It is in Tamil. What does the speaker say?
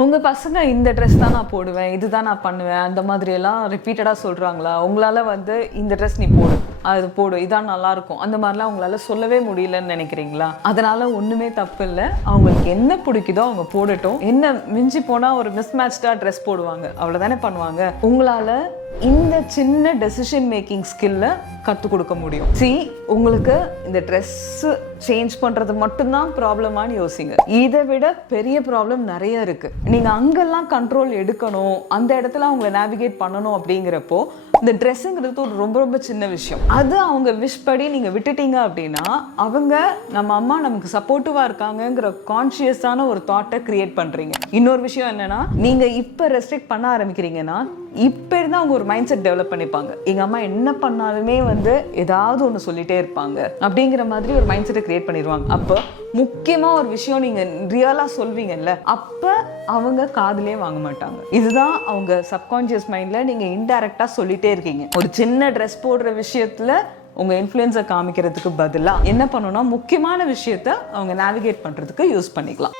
உங்க பசங்க இந்த ட்ரெஸ் தான் நான் போடுவேன், இதுதான் நான் பண்ணுவேன், அந்த மாதிரி எல்லாம் ரிப்பீட்டடா சொல்றாங்களா? உங்களால இந்த ட்ரெஸ் நீ போடு, அது போடு, இதான் நல்லா இருக்கும், அந்த மாதிரிலாம் உங்களால சொல்லவே முடியலன்னு நினைக்கிறீங்களா? அதனால ஒண்ணுமே தப்பு இல்லை. அவங்களுக்கு என்ன பிடிக்குதோ அவங்க போடட்டும். என்ன மிஞ்சி போனா ஒரு மிஸ்மேட்ச்டா ட்ரெஸ் போடுவாங்க, அவ்வளவுதானே பண்ணுவாங்க. உங்களால இந்த சின்ன டெசிஷன் மேக்கிங் ஸ்கில்ல கற்றுக் கொடுக்க முடியும். உங்களுக்கு இந்த ட்ரெஸ் சேஞ்ச் பண்றது மட்டும்தான் ப்ராப்ளமானு யோசிங்க. இதை விட பெரிய ப்ராப்ளம் நிறைய இருக்கு. நீங்க அங்கெல்லாம் கண்ட்ரோல் எடுக்கணும், அந்த இடத்துல அவங்களை நேவிகேட் பண்ணணும். அப்படிங்கிறப்போ இந்த ட்ரெஸ்ஸுங்கிறது ஒரு ரொம்ப ரொம்ப சின்ன விஷயம். அது அவங்க விஷ் படி நீங்க விட்டுட்டீங்க அப்படின்னா அவங்க நம்ம அம்மா நமக்கு சப்போர்ட்டிவா இருக்காங்கிற கான்சியஸான ஒரு தாட்டை கிரியேட் பண்றீங்க. இன்னொரு விஷயம் என்னன்னா, நீங்க இப்ப ரெஸ்ட்ரிக்ட் பண்ண ஆரம்பிக்கிறீங்கன்னா இப்ப இருந்து அவங்க ஒரு மைண்ட் செட் டெவலப் பண்ணிப்பாங்க. எங்க அம்மா என்ன பண்ணாலுமே ஏதாவது ஒன்று சொல்லிட்டே இருப்பாங்க அப்படிங்கிற மாதிரி ஒரு மைண்ட் செட்டை கிரியேட் பண்ணிடுவாங்க. அப்போ முக்கியமா ஒரு விஷயம் நீங்க ரியலா சொல்வீங்கல்ல, அப்ப அவங்க காதுலயே வாங்க மாட்டாங்க. இதுதான் அவங்க சப்கான்சியஸ் மைண்ட்ல நீங்க இன்டைரக்டா சொல்லிட்டே இருக்கீங்க. ஒரு சின்ன ட்ரெஸ் போடுற விஷயத்துல உங்க இன்ஃப்ளூயன்ஸை காமிக்கிறதுக்கு பதிலா என்ன பண்ணணும்னா முக்கியமான விஷயத்த அவங்க நேவிகேட் பண்றதுக்கு யூஸ் பண்ணிக்கலாம்.